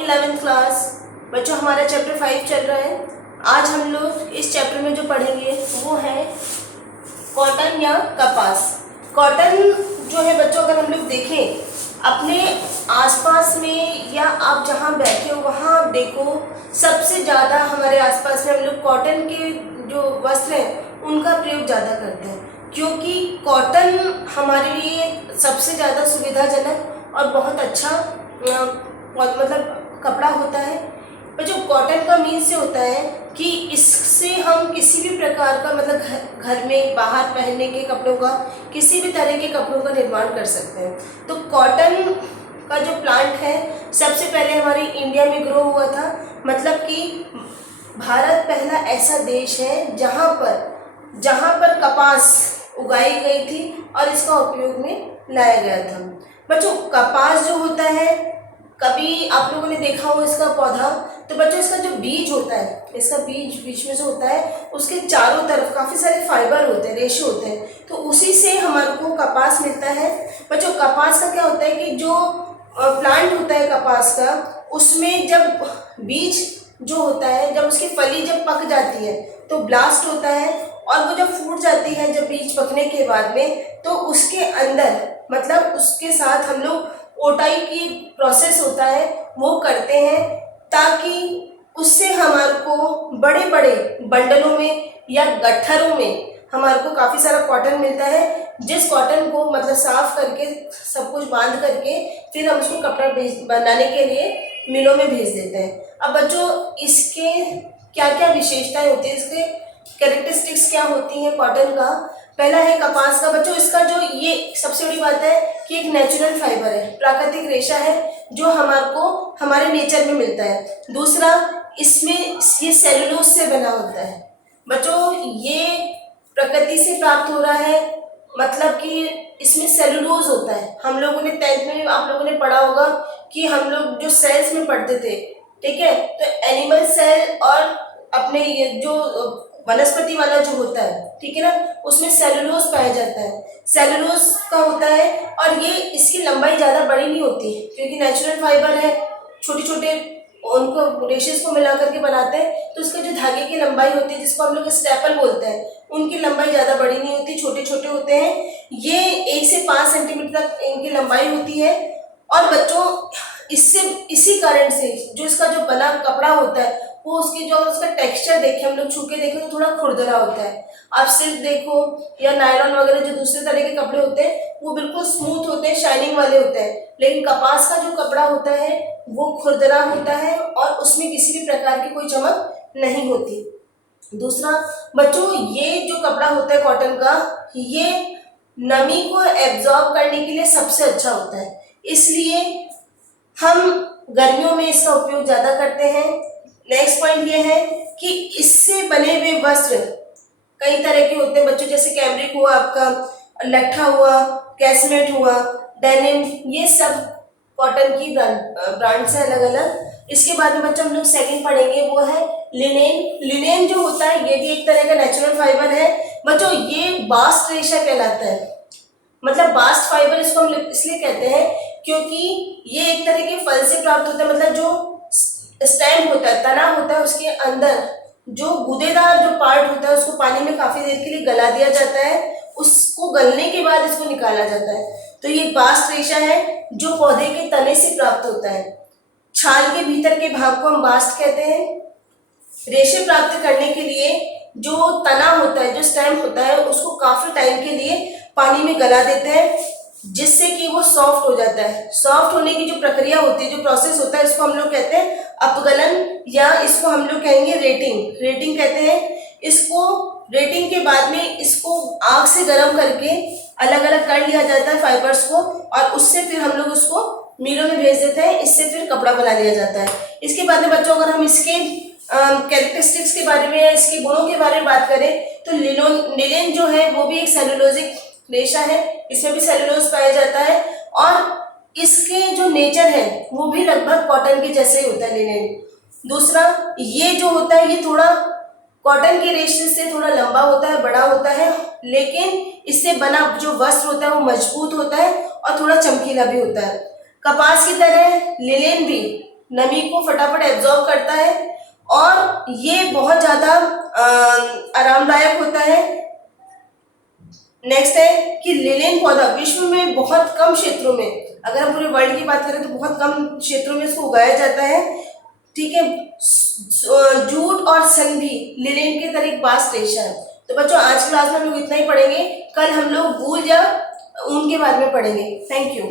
Morning 11th class. बच्चों हमारा chapter 5 चल रहा है। आज हम लोग इस चैप्टर में जो पढ़ेंगे वो है कॉटन या कपास। कॉटन जो है बच्चों, अगर हम लोग देखें अपने आसपास में या आप जहाँ बैठे हो वहाँ देखो, सबसे ज़्यादा हमारे आसपास में हम लोग कॉटन के जो वस्त्र हैं उनका प्रयोग ज़्यादा करते हैं, क्योंकि कॉटन हमारे लिए सबसे ज़्यादा सुविधाजनक और बहुत अच्छा मतलब कपड़ा होता है। पर जो कॉटन का मीन से होता है कि इससे हम किसी भी प्रकार का मतलब घर में बाहर पहनने के कपड़ों का, किसी भी तरह के कपड़ों का निर्माण कर सकते हैं। तो कॉटन का जो प्लांट है सबसे पहले हमारे इंडिया में ग्रो हुआ था। मतलब कि भारत पहला ऐसा देश है जहाँ पर कपास उगाई गई थी और इसका उपयोग में लाया गया था। बच्चों कपास जो होता है, कभी आप लोगों ने देखा हो इसका पौधा, तो बच्चों इसका जो बीज होता है, इसका बीच में जो होता है उसके चारों तरफ काफ़ी सारे फाइबर होते हैं, रेशे होते हैं, तो उसी से हमारे को कपास मिलता है। बच्चों कपास का क्या होता है कि जो प्लांट होता है कपास का, उसमें जब बीज जो होता है, जब उसकी फली जब पक जाती है तो ब्लास्ट होता है, और वो जब फूट जाती है जब बीज पकने के बाद में, तो उसके अंदर मतलब उसके साथ हम लोग ओटाई की प्रोसेस होता है वो करते हैं, ताकि उससे हमारे को बड़े बड़े बंडलों में या गट्ठरों में हमारे को काफ़ी सारा कॉटन मिलता है, जिस कॉटन को मतलब साफ करके सब कुछ बांध करके फिर हम उसको कपड़ा बनाने के लिए मिलों में भेज देते हैं। अब बच्चों इसके क्या क्या विशेषताएं होती हैं, इसके कैरेक्टरिस्टिक्स क्या होती हैं कॉटन का। पहला है कपास का। बच्चों इसका जो ये सबसे बड़ी बात है कि एक नेचुरल फाइबर है, प्राकृतिक रेशा है जो हमारे को हमारे नेचर में मिलता है। दूसरा, इसमें ये सेलुलोज से बना होता है। बच्चों ये प्रकृति से प्राप्त हो रहा है, मतलब कि इसमें सेलुलोज होता है। हम लोगों ने 10th में आप लोगों ने पढ़ा होगा कि हम लोग जो सेल्स में पढ़ते थे, ठीक है, तो एनिमल सेल और अपने ये जो वनस्पति वाला जो होता है, ठीक है ना, उसमें सेलुलोज पाया जाता है। सेलुलोज का होता है और ये इसकी लंबाई ज़्यादा बड़ी नहीं होती है, क्योंकि नेचुरल फाइबर है, छोटे छोटे उनको रेशेस को मिला करके बनाते हैं, तो उसका जो धागे की लंबाई होती है जिसको हम लोग स्टेपल बोलते हैं, उनकी लंबाई ज़्यादा बड़ी नहीं होती, छोटे छोटे होते हैं। ये 1 से 5 सेंटीमीटर तक इनकी लंबाई होती है। और बच्चों इसी कारण से जो इसका जो बना कपड़ा होता है वो उसकी जो उसका टेक्सचर देखें, हम लोग छू के देखें तो थोड़ा खुरदरा होता है। आप सिल्क देखो या नायलॉन वगैरह जो दूसरे तरह के कपड़े होते हैं वो बिल्कुल स्मूथ होते हैं, शाइनिंग वाले होते हैं, लेकिन कपास का जो कपड़ा होता है वो खुरदरा होता है और उसमें किसी भी प्रकार की कोई चमक नहीं होती। दूसरा बच्चों, ये जो कपड़ा होता है कॉटन का, ये नमी को एब्जॉर्ब करने के लिए सबसे अच्छा होता है, इसलिए हम गर्मियों में इसका उपयोग ज़्यादा करते हैं। नेक्स्ट पॉइंट ये है कि इससे बने हुए वस्त्र कई तरह के होते हैं बच्चों, जैसे कैमरिक हुआ, आपका लट्ठा हुआ, कैसमेट हुआ, डेनिम, ये सब कॉटन की ब्रांड्स हैं अलग अलग। इसके बाद में बच्चों हम लोग सेकंड पढ़ेंगे वो है लिनेन। लिनेन जो होता है ये भी एक तरह का नेचुरल फाइबर है। बच्चों ये बास्ट रेशा कहलाता है, मतलब बास्ट फाइबर इसको हम इसलिए कहते हैं क्योंकि ये एक तरह के फल से प्राप्त होता है। मतलब जो स्टेम होता है, तना होता है, उसके अंदर जो गूदेदार जो पार्ट होता है उसको पानी में काफी देर के लिए गला दिया जाता है, उसको गलने के बाद इसको निकाला जाता है। तो ये बास्ट रेशा है जो पौधे के तने से प्राप्त होता है। छाल के भीतर के भाग को हम बास्ट कहते हैं। रेशे प्राप्त करने के लिए जो तना होता है, जो स्टेम होता है, उसको काफी टाइम के लिए पानी में गला देते हैं, जिससे कि वो सॉफ्ट हो जाता है। सॉफ्ट होने की जो प्रक्रिया होती है, जो प्रोसेस होता है, इसको हम लोग कहते हैं अपगलन, या इसको हम लोग कहेंगे रेटिंग कहते हैं। इसको रेटिंग के बाद में इसको आग से गर्म करके अलग अलग कर लिया जाता है फाइबर्स को, और उससे फिर हम लोग उसको मिलों में भेज देते हैं, इससे फिर कपड़ा बना लिया जाता है। इसके बाद में बच्चों अगर हम इसके कैरेक्टरिस्टिक्स के बारे में, इसके गुणों के बारे में बात करें तो लिनेन जो है वो भी एक सेलुलोजिक रेशा है, इसमें भी सेलुलोज पाया जाता है, और इसके जो नेचर है वो भी लगभग कॉटन के जैसे ही होता है लिनेन। दूसरा, ये जो होता है ये थोड़ा कॉटन के रेशे से थोड़ा लंबा होता है, बड़ा होता है, लेकिन इससे बना जो वस्त्र होता है वो मजबूत होता है और थोड़ा चमकीला भी होता है। कपास की तरह लिनेन भी नमी को फटाफट एब्जॉर्ब करता है और ये बहुत ज़्यादा आरामदायक होता है। नेक्स्ट है कि लिनेन पौधा विश्व में बहुत कम क्षेत्रों में, अगर हम पूरे वर्ल्ड की बात करें तो बहुत कम क्षेत्रों में इसको उगाया जाता है, ठीक है। जूट और सन भी लिनेन के तरह एक बास्ट रेशा है। तो बच्चों आज क्लास में हम लोग इतना ही पढ़ेंगे, कल हम लोग वूल या ऊन के बारे में पढ़ेंगे। Thank you.